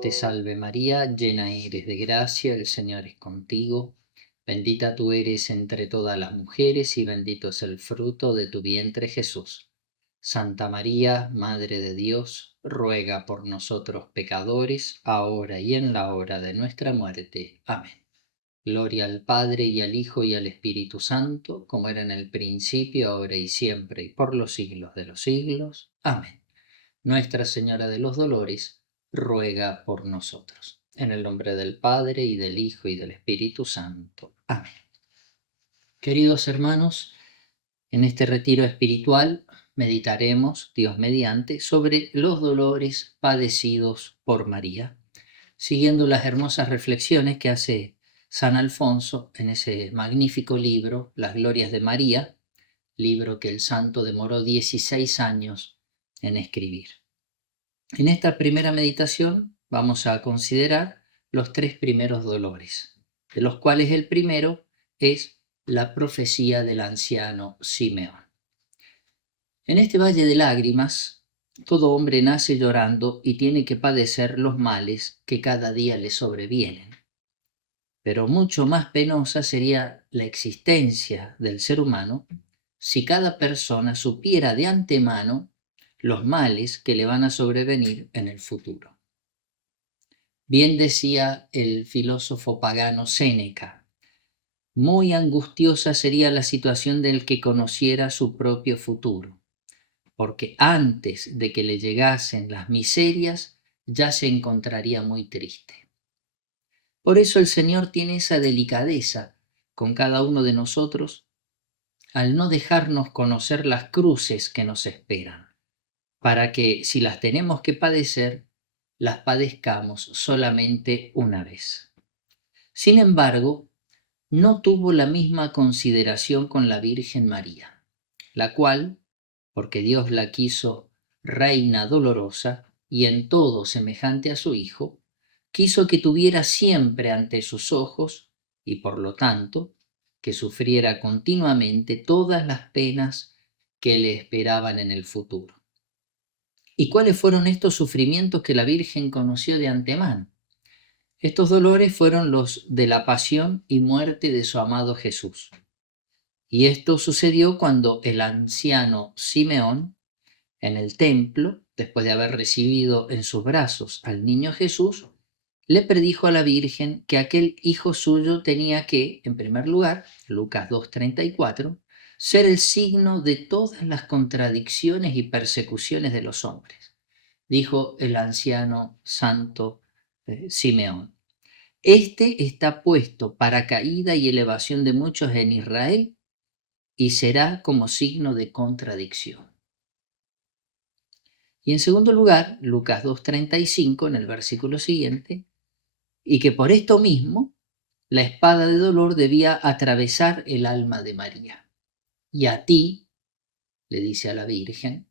Dios te salve María, llena eres de gracia, el Señor es contigo. Bendita tú eres entre todas las mujeres y bendito es el fruto de tu vientre Jesús. Santa María, Madre de Dios, ruega por nosotros pecadores, ahora y en la hora de nuestra muerte. Amén. Gloria al Padre y al Hijo y al Espíritu Santo, como era en el principio, ahora y siempre, y por los siglos de los siglos. Amén. Nuestra Señora de los Dolores, ruega por nosotros. En el nombre del Padre, y del Hijo, y del Espíritu Santo. Amén. Queridos hermanos, en este retiro espiritual meditaremos, Dios mediante, sobre los dolores padecidos por María, siguiendo las hermosas reflexiones que hace San Alfonso en ese magnífico libro, Las Glorias de María, libro que el santo demoró 16 años en escribir. En esta primera meditación vamos a considerar los 3 primeros dolores, de los cuales el primero es la profecía del anciano Simeón. En este valle de lágrimas, todo hombre nace llorando y tiene que padecer los males que cada día le sobrevienen. Pero mucho más penosa sería la existencia del ser humano si cada persona supiera de antemano los males que le van a sobrevenir en el futuro. Bien decía el filósofo pagano Séneca: muy angustiosa sería la situación del que conociera su propio futuro, porque antes de que le llegasen las miserias ya se encontraría muy triste. Por eso el Señor tiene esa delicadeza con cada uno de nosotros al no dejarnos conocer las cruces que nos esperan, para que si las tenemos que padecer, las padezcamos solamente una vez. Sin embargo, no tuvo la misma consideración con la Virgen María, la cual, porque Dios la quiso reina dolorosa y en todo semejante a su Hijo, quiso que tuviera siempre ante sus ojos, y por lo tanto, que sufriera continuamente todas las penas que le esperaban en el futuro. ¿Y cuáles fueron estos sufrimientos que la Virgen conoció de antemano? Estos dolores fueron los de la pasión y muerte de su amado Jesús. Y esto sucedió cuando el anciano Simeón, en el templo, después de haber recibido en sus brazos al niño Jesús, le predijo a la Virgen que aquel hijo suyo tenía que, en primer lugar, Lucas 2:34, ser el signo de todas las contradicciones y persecuciones de los hombres, dijo el anciano santo Simeón. Este está puesto para caída y elevación de muchos en Israel y será como signo de contradicción. Y en segundo lugar, Lucas 2:35, en el versículo siguiente, y que por esto mismo la espada de dolor debía atravesar el alma de María. Y a ti, le dice a la Virgen,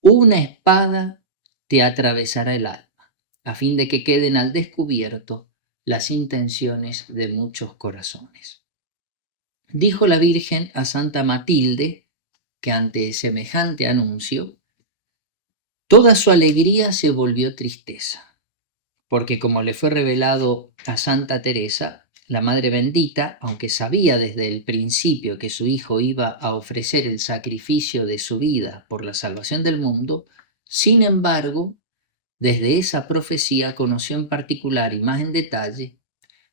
una espada te atravesará el alma, a fin de que queden al descubierto las intenciones de muchos corazones. Dijo la Virgen a Santa Matilde que ante semejante anuncio, toda su alegría se volvió tristeza, porque como le fue revelado a Santa Teresa, la Madre Bendita, aunque sabía desde el principio que su hijo iba a ofrecer el sacrificio de su vida por la salvación del mundo, sin embargo, desde esa profecía conoció en particular y más en detalle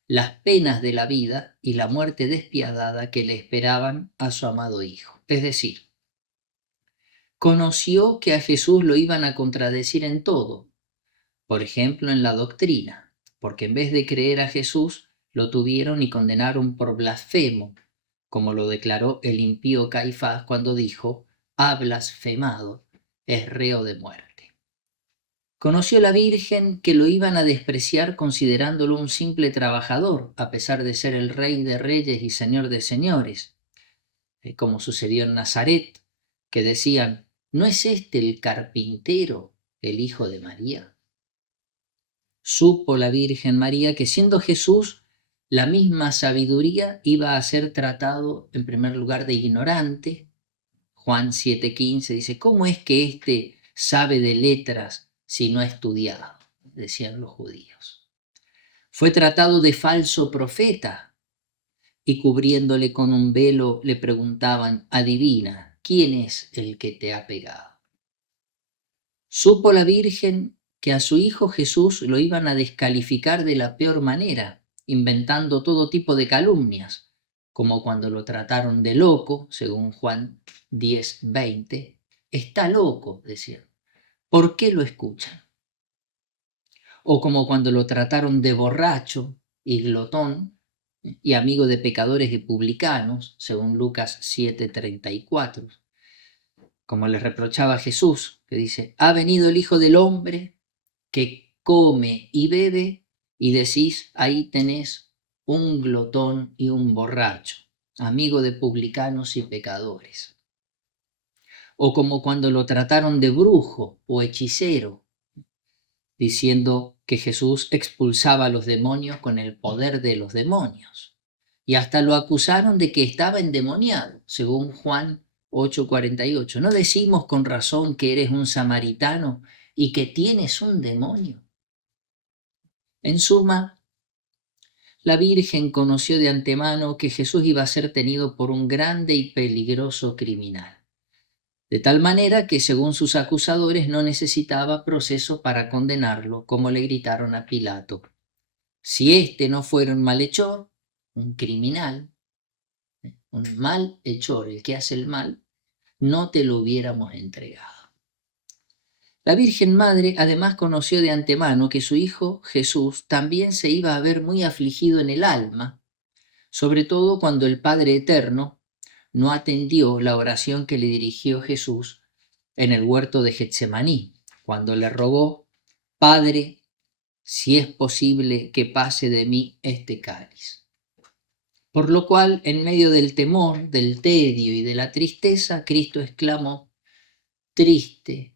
las penas de la vida y la muerte despiadada que le esperaban a su amado hijo. Es decir, conoció que a Jesús lo iban a contradecir en todo, por ejemplo en la doctrina, porque en vez de creer a Jesús, lo tuvieron y condenaron por blasfemo, como lo declaró el impío Caifás cuando dijo, ha blasfemado, es reo de muerte. Conoció la Virgen que lo iban a despreciar considerándolo un simple trabajador, a pesar de ser el Rey de Reyes y Señor de Señores, como sucedió en Nazaret, que decían, ¿no es este el carpintero, el hijo de María? Supo la Virgen María que siendo Jesús la misma sabiduría iba a ser tratado en primer lugar de ignorante. Juan 7:15 dice, ¿cómo es que éste sabe de letras si no ha estudiado? decían los judíos. Fue tratado de falso profeta y cubriéndole con un velo le preguntaban, adivina, ¿quién es el que te ha pegado? Supo la Virgen que a su hijo Jesús lo iban a descalificar de la peor manera, inventando todo tipo de calumnias, como cuando lo trataron de loco, según Juan 10:20. Está loco, decían. ¿Por qué lo escuchan? O como cuando lo trataron de borracho y glotón y amigo de pecadores y publicanos, según Lucas 7:34. Como les reprochaba Jesús, que dice, ha venido el Hijo del Hombre que come y bebe y decís, ahí tenés un glotón y un borracho, amigo de publicanos y pecadores. O como cuando lo trataron de brujo o hechicero, diciendo que Jesús expulsaba a los demonios con el poder de los demonios. Y hasta lo acusaron de que estaba endemoniado, según Juan 8:48. ¿No decimos con razón que eres un samaritano y que tienes un demonio? En suma, la Virgen conoció de antemano que Jesús iba a ser tenido por un grande y peligroso criminal, de tal manera que, según sus acusadores, no necesitaba proceso para condenarlo, como le gritaron a Pilato. Si éste no fuera un malhechor, un criminal, un malhechor, el que hace el mal, no te lo hubiéramos entregado. La Virgen Madre además conoció de antemano que su hijo Jesús también se iba a ver muy afligido en el alma, sobre todo cuando el Padre Eterno no atendió la oración que le dirigió Jesús en el huerto de Getsemaní, cuando le rogó, Padre, si es posible que pase de mí este cáliz. Por lo cual, en medio del temor, del tedio y de la tristeza, Cristo exclamó, triste,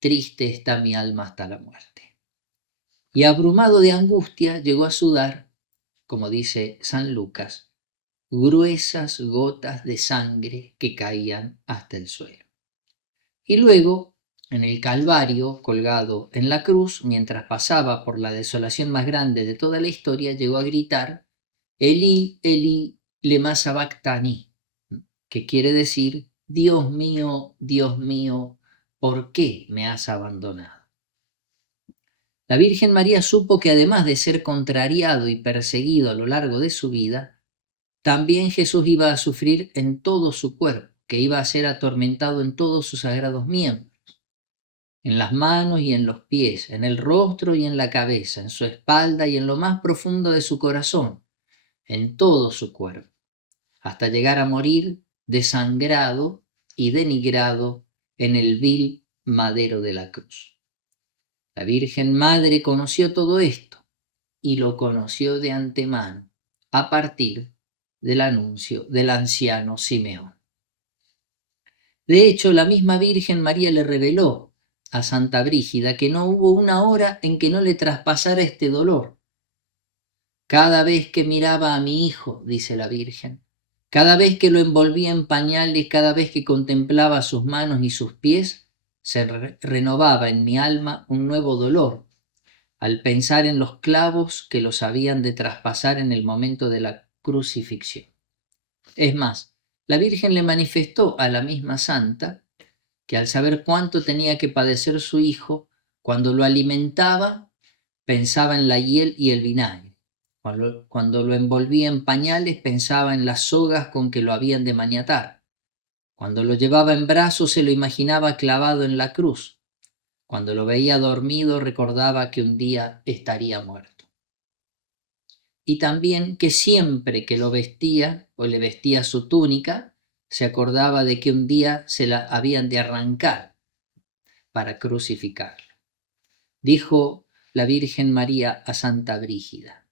triste está mi alma hasta la muerte. Y abrumado de angustia llegó a sudar, como dice San Lucas, gruesas gotas de sangre que caían hasta el suelo. Y luego, en el Calvario, colgado en la cruz, mientras pasaba por la desolación más grande de toda la historia, llegó a gritar, Elí, Elí, lema sabactani, que quiere decir, Dios mío, ¿por qué me has abandonado? La Virgen María supo que además de ser contrariado y perseguido a lo largo de su vida, también Jesús iba a sufrir en todo su cuerpo, que iba a ser atormentado en todos sus sagrados miembros, en las manos y en los pies, en el rostro y en la cabeza, en su espalda y en lo más profundo de su corazón, en todo su cuerpo, hasta llegar a morir desangrado y denigrado en el vil madero de la cruz. La Virgen Madre conoció todo esto y lo conoció de antemano a partir del anuncio del anciano Simeón. De hecho, la misma Virgen María le reveló a Santa Brígida que no hubo una hora en que no le traspasara este dolor. Cada vez que miraba a mi hijo, dice la Virgen, cada vez que lo envolvía en pañales, cada vez que contemplaba sus manos y sus pies, se renovaba en mi alma un nuevo dolor, al pensar en los clavos que los habían de traspasar en el momento de la crucifixión. Es más, la Virgen le manifestó a la misma santa que al saber cuánto tenía que padecer su hijo, cuando lo alimentaba, pensaba en la hiel y el vinagre. Cuando lo envolvía en pañales, pensaba en las sogas con que lo habían de maniatar. Cuando lo llevaba en brazos, se lo imaginaba clavado en la cruz. Cuando lo veía dormido, recordaba que un día estaría muerto. Y también que siempre que lo vestía o le vestía su túnica, se acordaba de que un día se la habían de arrancar para crucificarlo. Dijo la Virgen María a Santa Brígida,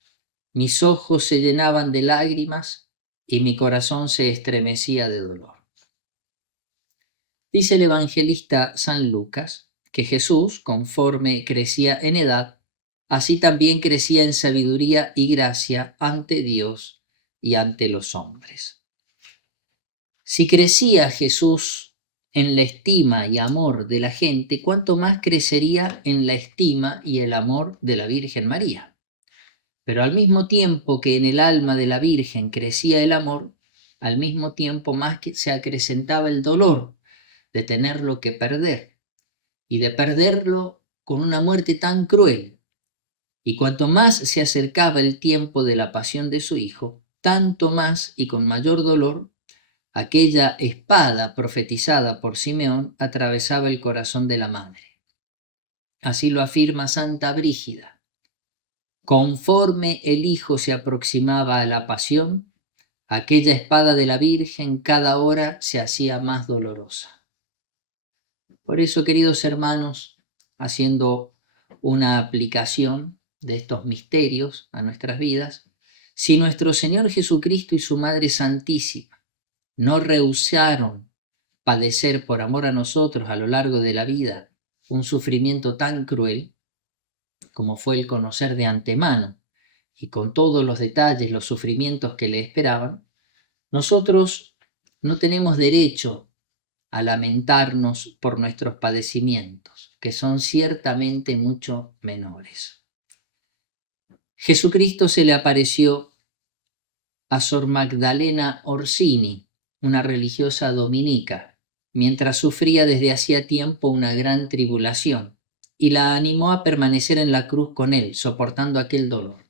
mis ojos se llenaban de lágrimas y mi corazón se estremecía de dolor. Dice el evangelista San Lucas que Jesús, conforme crecía en edad, así también crecía en sabiduría y gracia ante Dios y ante los hombres. Si crecía Jesús en la estima y amor de la gente, cuánto más crecería en la estima y el amor de la Virgen María. Pero al mismo tiempo que en el alma de la Virgen crecía el amor, al mismo tiempo más que se acrecentaba el dolor de tenerlo que perder y de perderlo con una muerte tan cruel. Y cuanto más se acercaba el tiempo de la pasión de su hijo, tanto más y con mayor dolor, aquella espada profetizada por Simeón atravesaba el corazón de la madre. Así lo afirma Santa Brígida. Conforme el hijo se aproximaba a la pasión, aquella espada de la Virgen cada hora se hacía más dolorosa. Por eso, queridos hermanos, haciendo una aplicación de estos misterios a nuestras vidas, si nuestro Señor Jesucristo y su Madre Santísima no rehusaron padecer por amor a nosotros a lo largo de la vida un sufrimiento tan cruel como fue el conocer de antemano y con todos los detalles los sufrimientos que le esperaban, nosotros no tenemos derecho a lamentarnos por nuestros padecimientos, que son ciertamente mucho menores. Jesucristo se le apareció a Sor Magdalena Orsini, una religiosa dominica, mientras sufría desde hacía tiempo una gran tribulación, y la animó a permanecer en la cruz con él, soportando aquel dolor.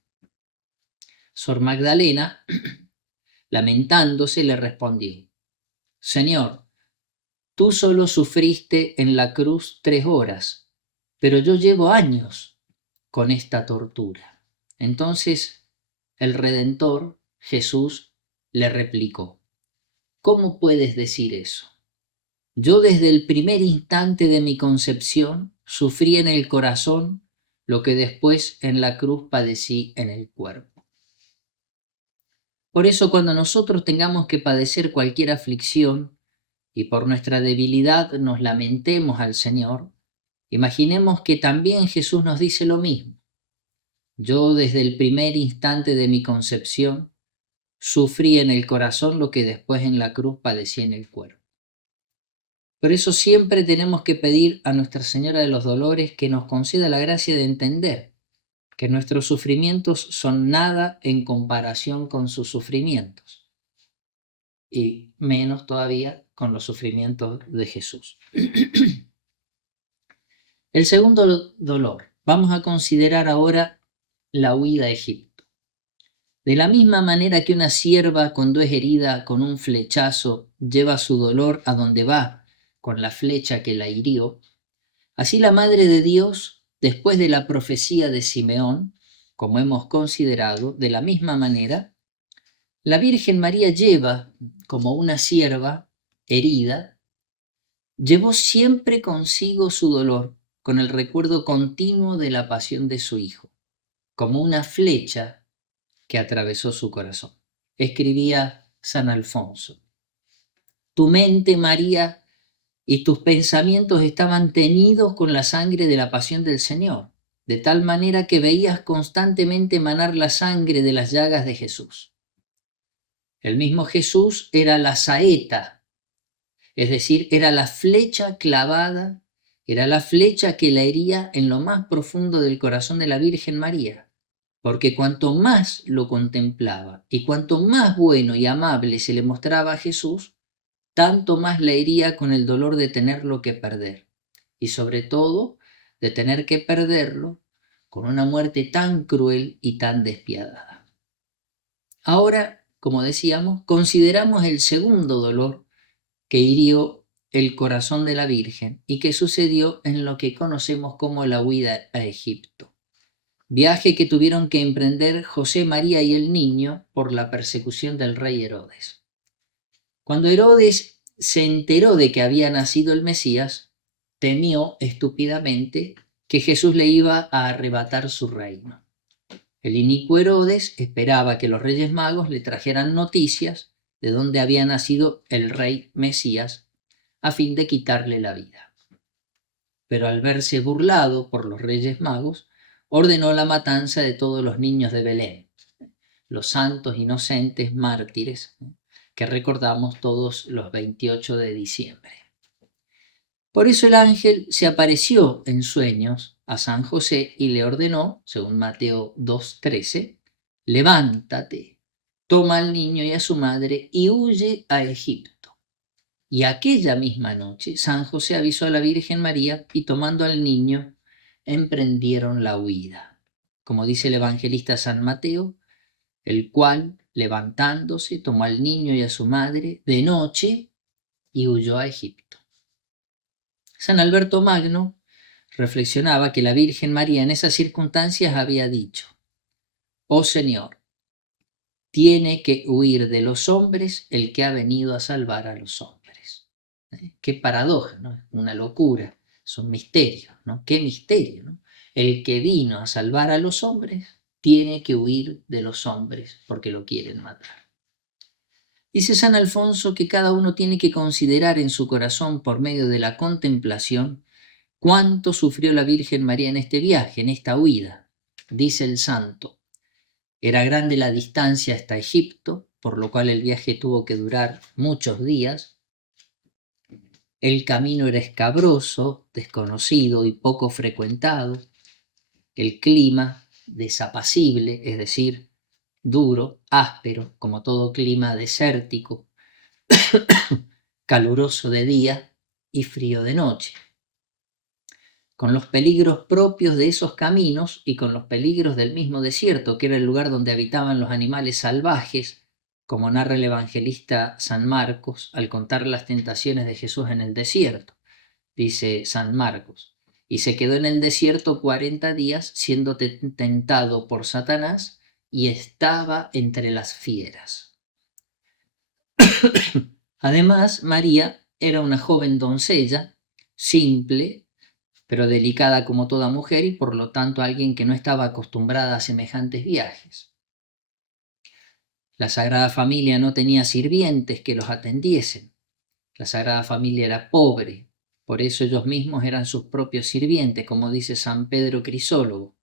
Sor Magdalena, lamentándose, le respondió: Señor, tú solo sufriste en la cruz 3 horas, pero yo llevo años con esta tortura. Entonces el Redentor, Jesús, le replicó: ¿Cómo puedes decir eso? Yo desde el primer instante de mi concepción sufrí en el corazón lo que después en la cruz padecí en el cuerpo. Por eso cuando nosotros tengamos que padecer cualquier aflicción y por nuestra debilidad nos lamentemos al Señor, imaginemos que también Jesús nos dice lo mismo. Yo desde el primer instante de mi concepción sufrí en el corazón lo que después en la cruz padecí en el cuerpo. Por eso siempre tenemos que pedir a Nuestra Señora de los Dolores que nos conceda la gracia de entender que nuestros sufrimientos son nada en comparación con sus sufrimientos, y menos todavía con los sufrimientos de Jesús. El segundo dolor. Vamos a considerar ahora la huida a Egipto. De la misma manera que una cierva cuando es herida con un flechazo lleva su dolor a donde va con la flecha que la hirió, así la Madre de Dios, después de la profecía de Simeón, como hemos considerado, de la misma manera, la Virgen María lleva, como una cierva herida, llevó siempre consigo su dolor, con el recuerdo continuo de la pasión de su Hijo, como una flecha que atravesó su corazón. Escribía San Alfonso: Tu mente, María, y tus pensamientos estaban teñidos con la sangre de la pasión del Señor, de tal manera que veías constantemente emanar la sangre de las llagas de Jesús. El mismo Jesús era la saeta, es decir, era la flecha clavada, era la flecha que la hería en lo más profundo del corazón de la Virgen María, porque cuanto más lo contemplaba y cuanto más bueno y amable se le mostraba a Jesús, tanto más la hería con el dolor de tenerlo que perder, y sobre todo de tener que perderlo con una muerte tan cruel y tan despiadada. Ahora, como decíamos, consideramos el segundo dolor que hirió el corazón de la Virgen y que sucedió en lo que conocemos como la huida a Egipto, viaje que tuvieron que emprender José, María y el niño por la persecución del rey Herodes. Cuando Herodes se enteró de que había nacido el Mesías, temió estúpidamente que Jesús le iba a arrebatar su reino. El inicuo Herodes esperaba que los Reyes Magos le trajeran noticias de dónde había nacido el rey Mesías a fin de quitarle la vida. Pero al verse burlado por los Reyes Magos, ordenó la matanza de todos los niños de Belén, los santos inocentes mártires que recordamos todos los 28 de diciembre. Por eso el ángel se apareció en sueños a San José y le ordenó, según Mateo 2:13, levántate, toma al niño y a su madre y huye a Egipto. Y aquella misma noche San José avisó a la Virgen María y tomando al niño emprendieron la huida. Como dice el evangelista San Mateo, el cual, levantándose, tomó al niño y a su madre de noche y huyó a Egipto. San Alberto Magno reflexionaba que la Virgen María en esas circunstancias había dicho: oh Señor, tiene que huir de los hombres el que ha venido a salvar a los hombres. Qué paradoja, ¿no? Una locura, es un misterio, ¿no? Qué misterio, ¿no? El que vino a salvar a los hombres tiene que huir de los hombres porque lo quieren matar. Dice San Alfonso que cada uno tiene que considerar en su corazón por medio de la contemplación cuánto sufrió la Virgen María en este viaje, en esta huida. Dice el santo: era grande la distancia hasta Egipto, por lo cual el viaje tuvo que durar muchos días. El camino era escabroso, desconocido y poco frecuentado. El clima desapacible, es decir, duro, áspero, como todo clima desértico, caluroso de día y frío de noche, con los peligros propios de esos caminos y con los peligros del mismo desierto, que era el lugar donde habitaban los animales salvajes, como narra el evangelista San Marcos al contar las tentaciones de Jesús en el desierto. Dice San Marcos: y se quedó en el desierto 40 días siendo tentado por Satanás y estaba entre las fieras. Además, María era una joven doncella, simple, pero delicada como toda mujer y por lo tanto alguien que no estaba acostumbrada a semejantes viajes. La Sagrada Familia no tenía sirvientes que los atendiesen. La Sagrada Familia era pobre, por eso ellos mismos eran sus propios sirvientes, como dice San Pedro Crisólogo.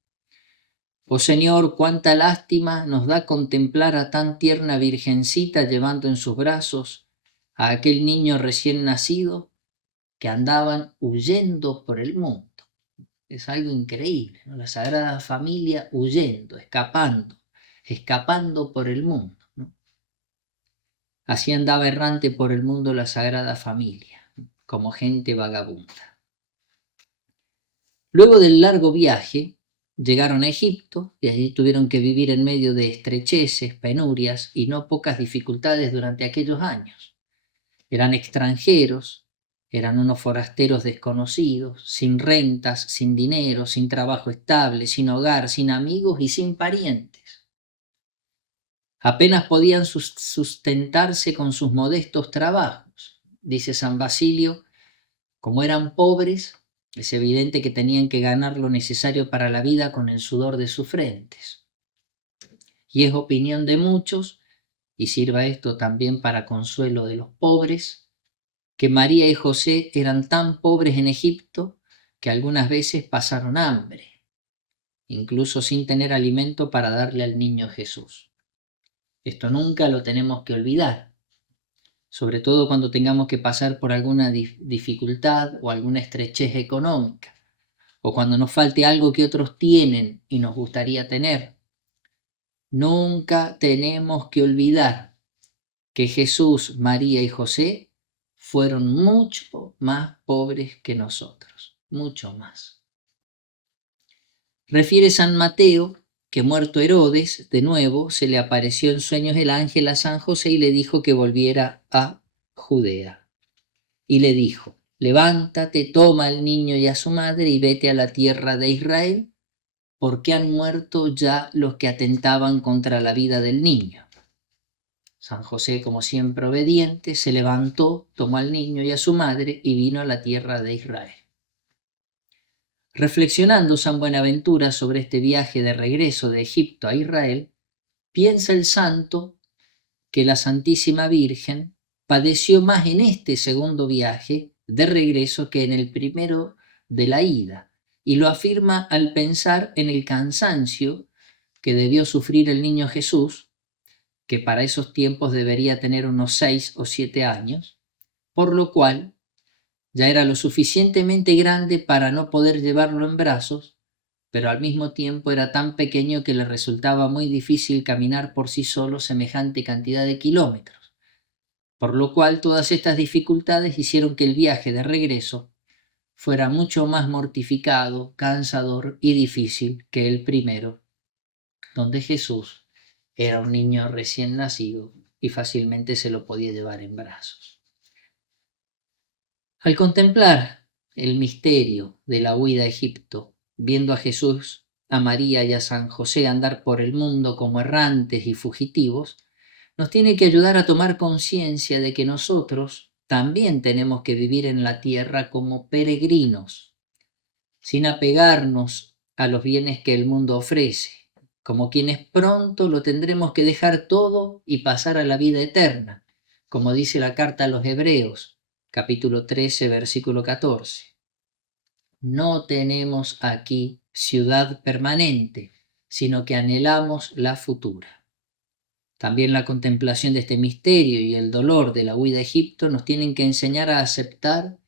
Oh Señor, cuánta lástima nos da contemplar a tan tierna virgencita llevando en sus brazos a aquel niño recién nacido que andaban huyendo por el mundo. Es algo increíble, ¿no? La Sagrada Familia huyendo, escapando por el mundo, ¿no? Así andaba errante por el mundo la Sagrada Familia, como gente vagabunda. Luego del largo viaje, llegaron a Egipto y allí tuvieron que vivir en medio de estrecheces, penurias y no pocas dificultades durante aquellos años. Eran extranjeros, eran unos forasteros desconocidos, sin rentas, sin dinero, sin trabajo estable, sin hogar, sin amigos y sin parientes. Apenas podían sustentarse con sus modestos trabajos. Dice San Basilio: como eran pobres, es evidente que tenían que ganar lo necesario para la vida con el sudor de sus frentes. Y es opinión de muchos, y sirva esto también para consuelo de los pobres, que María y José eran tan pobres en Egipto que algunas veces pasaron hambre, incluso sin tener alimento para darle al niño Jesús. Esto nunca lo tenemos que olvidar, sobre todo cuando tengamos que pasar por alguna dificultad o alguna estrechez económica, o cuando nos falte algo que otros tienen y nos gustaría tener. Nunca tenemos que olvidar que Jesús, María y José fueron mucho más pobres que nosotros, mucho más. Refiere San Mateo que, muerto Herodes, de nuevo se le apareció en sueños el ángel a San José y le dijo que volviera a Judea. Y le dijo: levántate, toma al niño y a su madre y vete a la tierra de Israel, porque han muerto ya los que atentaban contra la vida del niño. San José, como siempre obediente, se levantó, tomó al niño y a su madre y vino a la tierra de Israel. Reflexionando San Buenaventura sobre este viaje de regreso de Egipto a Israel, piensa el santo que la Santísima Virgen padeció más en este segundo viaje de regreso que en el primero de la ida, y lo afirma al pensar en el cansancio que debió sufrir el niño Jesús, que para esos tiempos debería tener unos 6 o 7 años, por lo cual Ya era lo suficientemente grande para no poder llevarlo en brazos, pero al mismo tiempo era tan pequeño que le resultaba muy difícil caminar por sí solo semejante cantidad de kilómetros, por lo cual todas estas dificultades hicieron que el viaje de regreso fuera mucho más mortificado, cansador y difícil que el primero, donde Jesús era un niño recién nacido y fácilmente se lo podía llevar en brazos. Al contemplar el misterio de la huida a Egipto, viendo a Jesús, a María y a San José andar por el mundo como errantes y fugitivos, nos tiene que ayudar a tomar conciencia de que nosotros también tenemos que vivir en la tierra como peregrinos, sin apegarnos a los bienes que el mundo ofrece, como quienes pronto lo tendremos que dejar todo y pasar a la vida eterna, como dice la carta a los Hebreos, capítulo 13, versículo 14. No tenemos aquí ciudad permanente, sino que anhelamos la futura. También la contemplación de este misterio y el dolor de la huida a Egipto nos tienen que enseñar a aceptar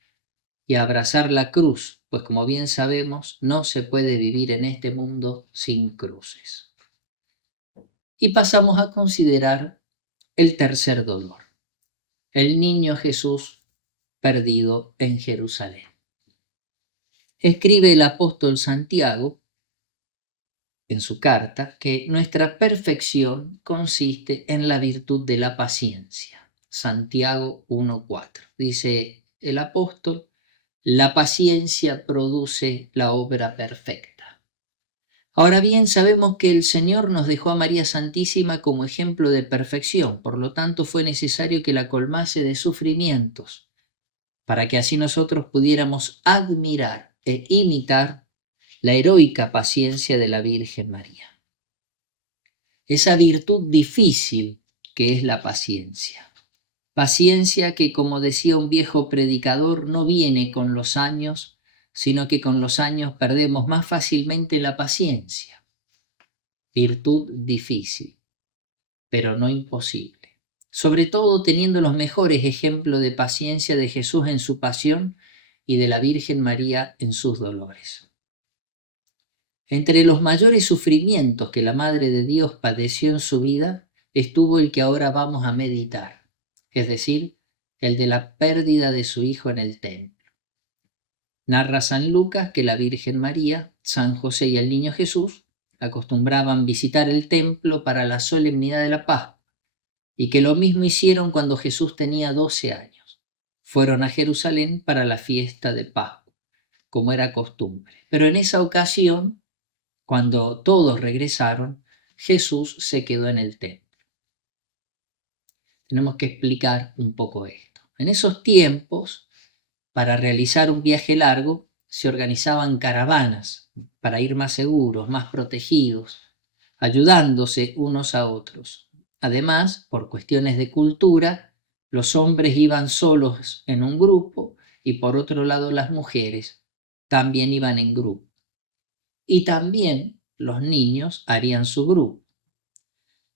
y a abrazar la cruz, pues como bien sabemos, no se puede vivir en este mundo sin cruces. Y pasamos a considerar el tercer dolor, el niño Jesús perdido en Jerusalén. Escribe el apóstol Santiago en su carta que nuestra perfección consiste en la virtud de la paciencia. Santiago 1:4. Dice el apóstol: la paciencia produce la obra perfecta. Ahora bien, sabemos que el Señor nos dejó a María Santísima como ejemplo de perfección, por lo tanto fue necesario que la colmase de sufrimientos, para que así nosotros pudiéramos admirar e imitar la heroica paciencia de la Virgen María. Esa virtud difícil que es la paciencia. Paciencia que, como decía un viejo predicador, no viene con los años, sino que con los años perdemos más fácilmente la paciencia. Virtud difícil, pero no imposible. Sobre todo teniendo los mejores ejemplos de paciencia de Jesús en su pasión y de la Virgen María en sus dolores. Entre los mayores sufrimientos que la Madre de Dios padeció en su vida estuvo el que ahora vamos a meditar, es decir, el de la pérdida de su hijo en el templo. Narra San Lucas que la Virgen María, San José y el niño Jesús acostumbraban visitar el templo para la solemnidad de la Pascua, y que lo mismo hicieron cuando Jesús tenía 12 años. Fueron a Jerusalén para la fiesta de Pascua, como era costumbre. Pero en esa ocasión, cuando todos regresaron, Jesús se quedó en el templo. Tenemos que explicar un poco esto. En esos tiempos, para realizar un viaje largo, se organizaban caravanas para ir más seguros, más protegidos, ayudándose unos a otros. Además, por cuestiones de cultura, los hombres iban solos en un grupo y por otro lado las mujeres también iban en grupo. Y también los niños harían su grupo.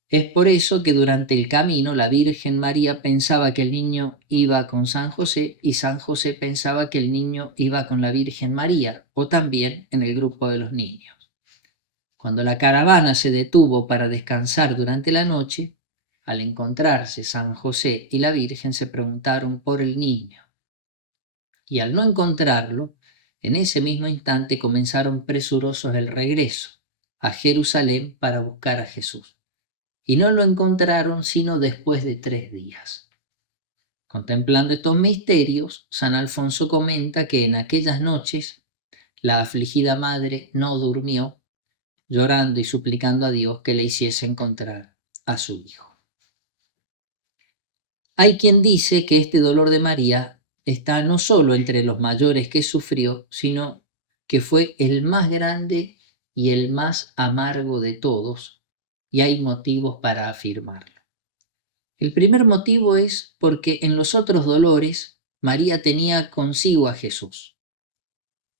Es por eso que durante el camino la Virgen María pensaba que el niño iba con San José y San José pensaba que el niño iba con la Virgen María, o también en el grupo de los niños. Cuando la caravana se detuvo para descansar durante la noche, al encontrarse San José y la Virgen se preguntaron por el niño. Y al no encontrarlo, en ese mismo instante comenzaron presurosos el regreso a Jerusalén para buscar a Jesús. Y no lo encontraron sino después de 3 días. Contemplando estos misterios, San Alfonso comenta que en aquellas noches la afligida madre no durmió, llorando y suplicando a Dios que le hiciese encontrar a su hijo. Hay quien dice que este dolor de María está no solo entre los mayores que sufrió, sino que fue el más grande y el más amargo de todos, y hay motivos para afirmarlo. El primer motivo es porque en los otros dolores María tenía consigo a Jesús.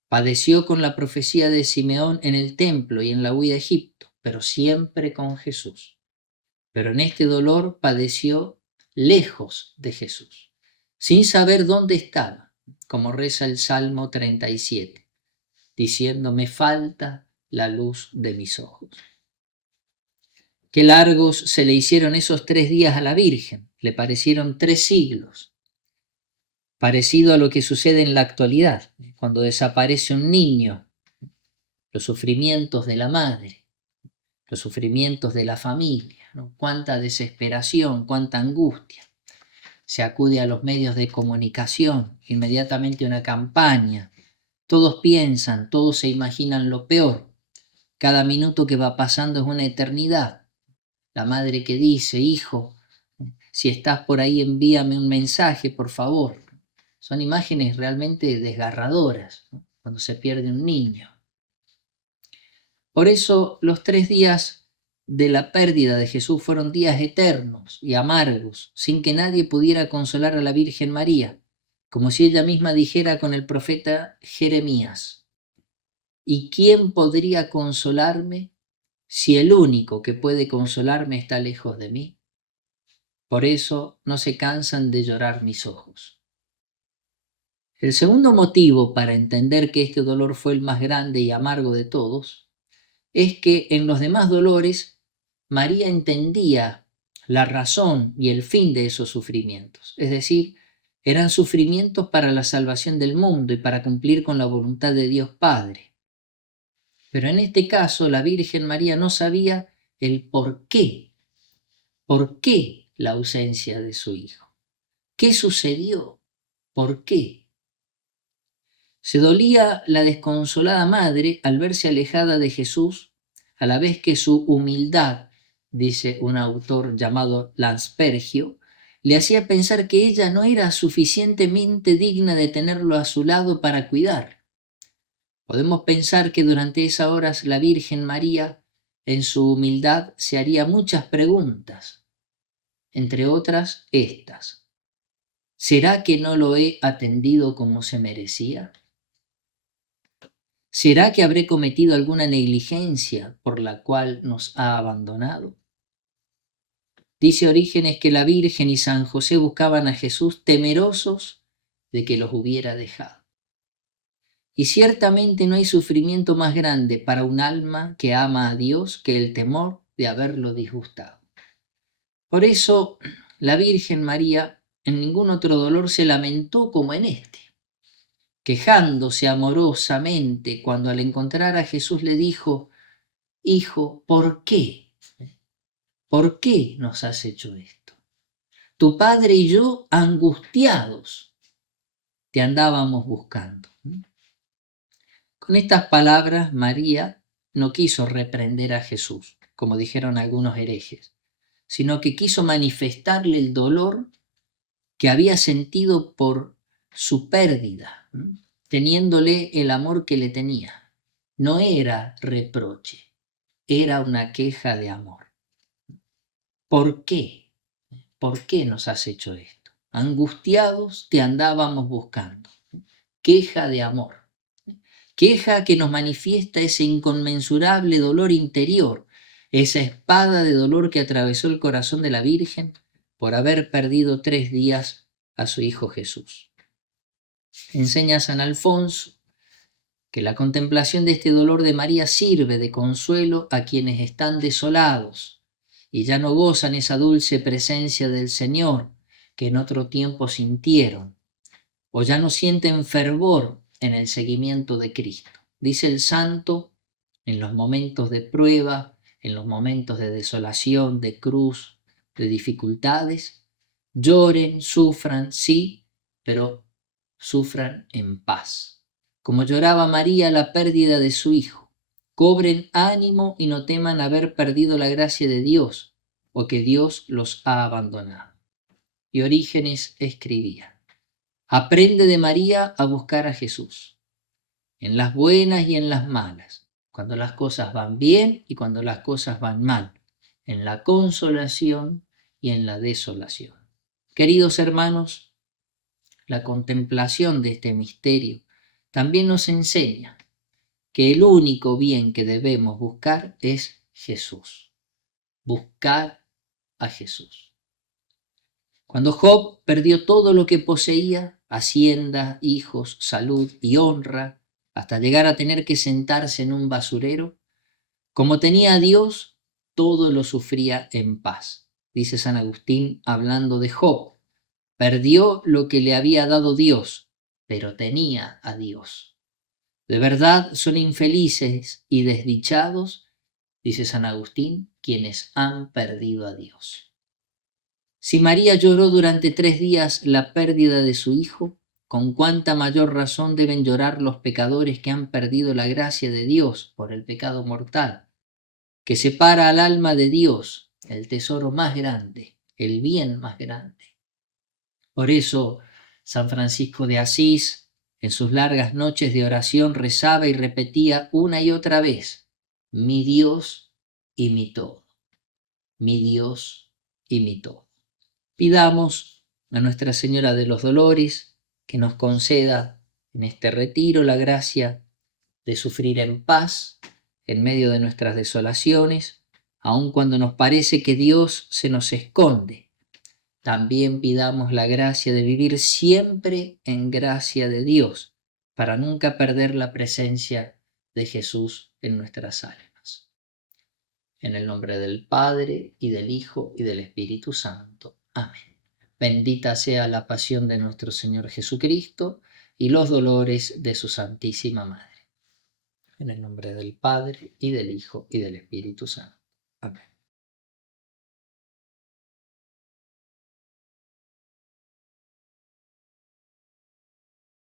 Padeció con la profecía de Simeón en el templo y en la huida a Egipto, pero siempre con Jesús. Pero en este dolor padeció lejos de Jesús, sin saber dónde estaba, como reza el Salmo 37, diciendo: me falta la luz de mis ojos. Qué largos se le hicieron esos 3 días a la Virgen, le parecieron 3 siglos, parecido a lo que sucede en la actualidad, cuando desaparece un niño, los sufrimientos de la madre, los sufrimientos de la familia, ¿no? Cuánta desesperación, cuánta angustia. Se acude a los medios de comunicación, inmediatamente una campaña. Todos piensan, todos se imaginan lo peor. Cada minuto que va pasando es una eternidad. La madre que dice: hijo, si estás por ahí envíame un mensaje, por favor. Son imágenes realmente desgarradoras, ¿no? Cuando se pierde un niño. Por eso los 3 días de la pérdida de Jesús fueron días eternos y amargos, sin que nadie pudiera consolar a la Virgen María, como si ella misma dijera con el profeta Jeremías: ¿y quién podría consolarme si el único que puede consolarme está lejos de mí? Por eso no se cansan de llorar mis ojos. El segundo motivo para entender que este dolor fue el más grande y amargo de todos es que en los demás dolores María entendía la razón y el fin de esos sufrimientos, es decir, eran sufrimientos para la salvación del mundo y para cumplir con la voluntad de Dios Padre. Pero en este caso la Virgen María no sabía el por qué la ausencia de su hijo. ¿Qué sucedió? ¿Por qué? Se dolía la desconsolada madre al verse alejada de Jesús, a la vez que su humildad, dice un autor llamado Lanspergio, le hacía pensar que ella no era suficientemente digna de tenerlo a su lado para cuidar. Podemos pensar que durante esas horas la Virgen María, en su humildad, se haría muchas preguntas, entre otras estas: ¿será que no lo he atendido como se merecía? ¿Será que habré cometido alguna negligencia por la cual nos ha abandonado? Dice Orígenes que la Virgen y San José buscaban a Jesús temerosos de que los hubiera dejado. Y ciertamente no hay sufrimiento más grande para un alma que ama a Dios que el temor de haberlo disgustado. Por eso la Virgen María en ningún otro dolor se lamentó como en este, quejándose amorosamente cuando al encontrar a Jesús le dijo: hijo, ¿por qué? ¿Por qué nos has hecho esto? Tu padre y yo, angustiados, te andábamos buscando. Con estas palabras, María no quiso reprender a Jesús, como dijeron algunos herejes, sino que quiso manifestarle el dolor que había sentido por su pérdida, teniéndole el amor que le tenía. No era reproche, era una queja de amor. ¿Por qué? ¿Por qué nos has hecho esto? Angustiados te andábamos buscando. Queja de amor. Queja que nos manifiesta ese inconmensurable dolor interior, esa espada de dolor que atravesó el corazón de la Virgen por haber perdido 3 días a su Hijo Jesús. Enseña San Alfonso que la contemplación de este dolor de María sirve de consuelo a quienes están desolados y ya no gozan esa dulce presencia del Señor que en otro tiempo sintieron, o ya no sienten fervor en el seguimiento de Cristo. Dice el santo: en los momentos de prueba, en los momentos de desolación, de cruz, de dificultades, lloren, sufran, sí, pero sufran en paz. Como lloraba María la pérdida de su hijo, cobren ánimo y no teman haber perdido la gracia de Dios o que Dios los ha abandonado. Y Orígenes escribía: aprende de María a buscar a Jesús, en las buenas y en las malas, cuando las cosas van bien y cuando las cosas van mal, en la consolación y en la desolación. Queridos hermanos, la contemplación de este misterio también nos enseña que el único bien que debemos buscar es Jesús. Buscar a Jesús. Cuando Job perdió todo lo que poseía, hacienda, hijos, salud y honra, hasta llegar a tener que sentarse en un basurero, como tenía a Dios, todo lo sufría en paz. Dice San Agustín hablando de Job, perdió lo que le había dado Dios, pero tenía a Dios. De verdad son infelices y desdichados, dice San Agustín, quienes han perdido a Dios. Si María lloró durante 3 días la pérdida de su hijo, con cuánta mayor razón deben llorar los pecadores que han perdido la gracia de Dios por el pecado mortal, que separa al alma de Dios, el tesoro más grande, el bien más grande. Por eso, San Francisco de Asís, en sus largas noches de oración, rezaba y repetía una y otra vez, mi Dios y mi todo, mi Dios y mi todo. Pidamos a Nuestra Señora de los Dolores que nos conceda en este retiro la gracia de sufrir en paz en medio de nuestras desolaciones, aun cuando nos parece que Dios se nos esconde. También pidamos la gracia de vivir siempre en gracia de Dios, para nunca perder la presencia de Jesús en nuestras almas. En el nombre del Padre, y del Hijo, y del Espíritu Santo. Amén. Bendita sea la pasión de nuestro Señor Jesucristo y los dolores de su Santísima Madre. En el nombre del Padre, y del Hijo, y del Espíritu Santo. Amén.